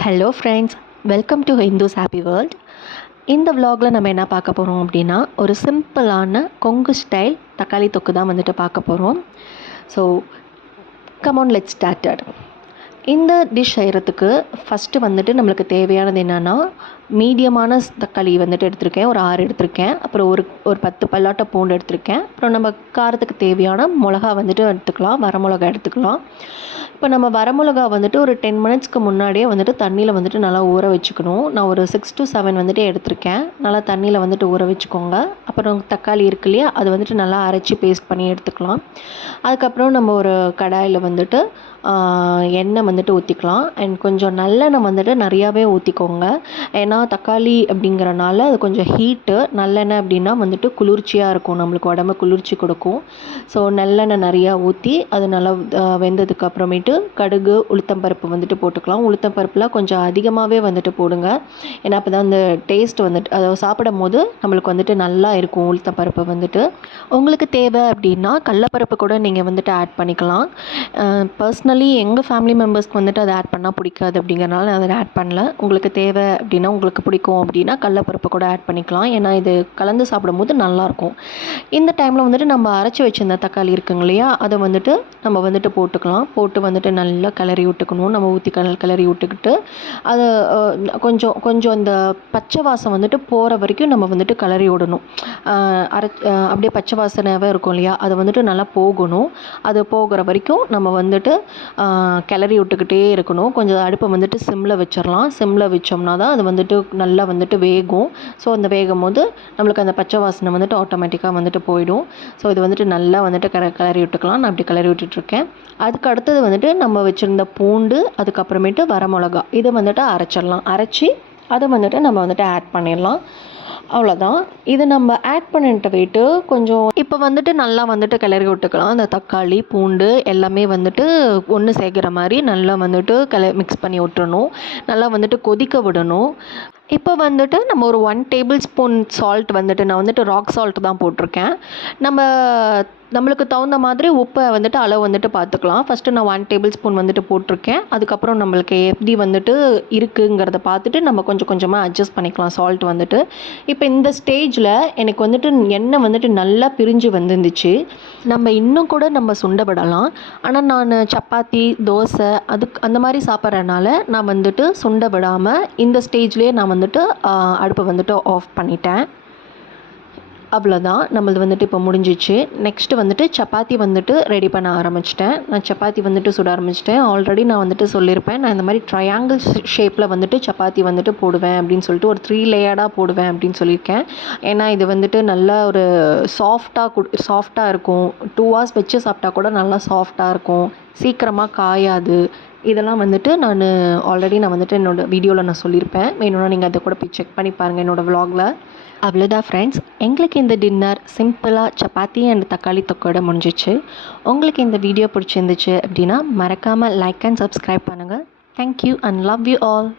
Hello friends, welcome to Hindus happy world. இந்த விலாகில் நம்ம என்ன பார்க்க போகிறோம் அப்படின்னா, ஒரு சிம்பிளான கொங்கு ஸ்டைல் தக்காளி தொக்கு தான் வந்துட்டு பார்க்க போகிறோம். So come on, let's started. இந்த டிஷ் செய்கிறதுக்கு ஃபஸ்ட்டு வந்துட்டு நம்மளுக்கு தேவையானது என்னென்னா, மீடியமான தக்காளி வந்துட்டு எடுத்திருக்கேன், ஒரு 6 எடுத்திருக்கேன். அப்புறம் ஒரு 10 பல்லாட்ட பூண்டு எடுத்திருக்கேன். அப்புறம் நம்ம காரத்துக்கு தேவையான மிளகா வந்துட்டு எடுத்துக்கலாம், வரமிளகா எடுத்துக்கலாம். இப்போ நம்ம வரமிளகா வந்துட்டு ஒரு 10 மினிட்ஸ்க்கு முன்னாடியே வந்துட்டு தண்ணியில் வந்துட்டு நல்லா ஊற வச்சுக்கணும். நான் ஒரு 6 to 7 வந்துட்டு எடுத்திருக்கேன். நல்லா தண்ணியில் வந்துட்டு ஊற வச்சுக்கோங்க. அப்புறம் தக்காளி இருக்கு இல்லையா, அது வந்துட்டு நல்லா அரைச்சி பேஸ்ட் பண்ணி எடுத்துக்கலாம். அதுக்கப்புறம் நம்ம ஒரு கடாயில் வந்துட்டு எண்ணெய் வந்துட்டு ஊற்றிக்கலாம். அண்ட் கொஞ்சம் நல்லெண்ணெய் வந்துட்டு நிறையாவே ஊற்றிக்கோங்க. ஏன்னா தக்காளி அப்படிங்கிறனால அது கொஞ்சம் ஹீட்டு. நல்லெண்ணெய் அப்படின்னா வந்துட்டு குளிர்ச்சியாக இருக்கும், நம்மளுக்கு உடம்பு குளிர்ச்சி கொடுக்கும். ஸோ நல்லெண்ணெய் நிறையா ஊற்றி அது நல்லா வெந்ததுக்கு அப்புறமேட்டு கடுகு, உளுத்தம்பருப்பு வந்துட்டு போட்டுக்கலாம். உளுத்தம்பருப்புலாம் கொஞ்சம் அதிகமாகவே வந்துட்டு போடுங்க. ஏன்னா அப்போ தான் அந்த டேஸ்ட் வந்துட்டு அதை சாப்பிடும் போது நம்மளுக்கு வந்துட்டு நல்லா இருக்கும். உளுத்தம்பருப்பு வந்துட்டு உங்களுக்கு தேவை அப்படின்னா கடலப்பருப்பு கூட நீங்கள் வந்துட்டு ஆட் பண்ணிக்கலாம். பர்சனலி எங்கள் ஃபேமிலி மெம்பர்ஸ்க்கு வந்துட்டு அதை ஆட் பண்ணால் பிடிக்காது, அப்படிங்கிறனால நான் அதை ஆட் பண்ணல. உங்களுக்கு தேவை அப்படின்னா, உங்களுக்கு பிடிக்கும் அப்படின்னா கடலப்பருப்பு கூட ஆட் பண்ணிக்கலாம். ஏன்னா இது கலந்து சாப்பிடும்போது நல்லாயிருக்கும். இந்த டைமில் வந்துட்டு நம்ம அரைச்சி வச்சிருந்த தக்காளி இருக்குங்க இல்லையா, அதை வந்துட்டு நம்ம வந்துட்டு போட்டுக்கலாம். போட்டு வந்துட்டு நல்லா கிளறி விட்டுக்கணும். நம்ம ஊற்றி கிளறி விட்டுக்கிட்டு அதை கொஞ்சம் அந்த பச்சை வாசம் வந்துட்டு போகிற வரைக்கும் நம்ம வந்துட்டு கிளறி விடணும். அப்படியே பச்சை வாசனையாகவே இருக்கும் இல்லையா, அதை வந்துட்டு நல்லா போகணும். அது போகிற வரைக்கும் நம்ம வந்துட்டு கிளறி விட்டுக்கிட்டே இருக்கணும். கொஞ்சம் அடுப்பை வந்துட்டு சிம்மில் வச்சிடலாம். சிம்மில் வச்சோம்னா தான் அது வந்துட்டு நல்லா வந்துட்டு வேகும். ஸோ அந்த வேகும் போது நம்மளுக்கு அந்த பச்சை வாசனை வந்துட்டு ஆட்டோமேட்டிக்காக வந்துட்டு போயிடும். ஸோ இது வந்துட்டு நல்லா வந்துட்டு கிளறி விட்டுக்கலாம். நான் அப்படி கிளறி விட்டுட்ருக்கேன். அதுக்கு அடுத்தது வந்துட்டு நம்ம வச்சுருந்த பூண்டு, அதுக்கப்புறமேட்டு வரமிளகா, இதை வந்துட்டு அரைச்சிடலாம். அரைச்சி அதை வந்துட்டு நம்ம வந்துட்டு ஆட் பண்ணிடலாம். அவ்வளோதான். இது நம்ம ஆட் பண்ணிட்டு போயிட்டு கொஞ்சம் இப்போ வந்துட்டு நல்லா வந்துட்டு கிளறி விட்டுக்கலாம். அந்த தக்காளி, பூண்டு எல்லாமே வந்துட்டு ஒன்று சேர்க்குற மாதிரி நல்லா வந்துட்டு மிக்ஸ் பண்ணி விட்டுறணும். நல்லா வந்துட்டு கொதிக்க விடணும். இப்போ வந்துட்டு நம்ம ஒரு 1 டேபிள் ஸ்பூன் சால்ட் வந்துட்டு, நான் வந்துட்டு ராக் சால்ட் தான் போட்டிருக்கேன். நம்மளுக்கு தகுந்த மாதிரி உப்பை வந்துட்டு அளவு வந்துட்டு பார்த்துக்கலாம். ஃபஸ்ட்டு நான் 1 டேபிள் ஸ்பூன் வந்துட்டு போட்டிருக்கேன். அதுக்கப்புறம் நம்மளுக்கு எப்படி வந்துட்டு இருக்குங்கிறத பார்த்துட்டு நம்ம கொஞ்சம் கொஞ்சமாக அட்ஜஸ்ட் பண்ணிக்கலாம் சால்ட் வந்துட்டு. இப்போ இந்த ஸ்டேஜில் எனக்கு வந்துட்டு எண்ணெய் வந்துட்டு நல்லா பிரிஞ்சு வந்துருந்துச்சு. நம்ம இன்னும் கூட நம்ம சுண்ட விடலாம். ஆனால் நான் சப்பாத்தி, தோசை அந்த மாதிரி சாப்பிட்றதுனால நான் வந்துட்டு சுண்ட விடாமல் இந்த ஸ்டேஜ்லேயே நான் வந்துட்டு அடுப்பை வந்துட்டு ஆஃப் பண்ணிட்டேன். அவ்வளோதான், நம்மளது வந்துட்டு இப்போ முடிஞ்சிச்சு. நெக்ஸ்ட்டு வந்துட்டு சப்பாத்தி வந்துட்டு ரெடி பண்ண ஆரம்பிச்சிட்டேன். நான் சப்பாத்தி வந்துட்டு சுட ஆரம்பிச்சிட்டேன். ஆல்ரெடி நான் வந்துட்டு சொல்லியிருப்பேன், நான் இந்த மாதிரி ட்ரையாங்கிள் ஷேப்பில் வந்துட்டு சப்பாத்தி வந்துட்டு போடுவேன் அப்படின்னு சொல்லிட்டு, ஒரு 3 லேயர்டாக போடுவேன் அப்படின்னு சொல்லியிருக்கேன். ஏன்னா இது வந்துட்டு நல்லா ஒரு சாஃப்டாக இருக்கும். 2 hours வச்சு சாப்பிட்டா கூட நல்லா சாஃப்டாக இருக்கும், சீக்கிரமாக காயாது. இதெல்லாம் வந்துட்டு நான் வந்துட்டு என்னோடய வீடியோவில் நான் சொல்லியிருப்பேன். வேணும்னா நீங்கள் அதை கூட போய் செக் பண்ணி பாருங்கள் என்னோடய விலாகில். அவ்வளோதான் ஃப்ரெண்ட்ஸ், எங்களுக்கு இந்த டின்னர் சிம்பிளாக சப்பாத்தி அண்ட் தக்காளி தொக்கோட முடிஞ்சிச்சு. உங்களுக்கு இந்த வீடியோ பிடிச்சிருந்துச்சு அப்படின்னா மறக்காமல் லைக் அண்ட் சப்ஸ்கிரைப் பண்ணுங்கள். Thank you and love you all.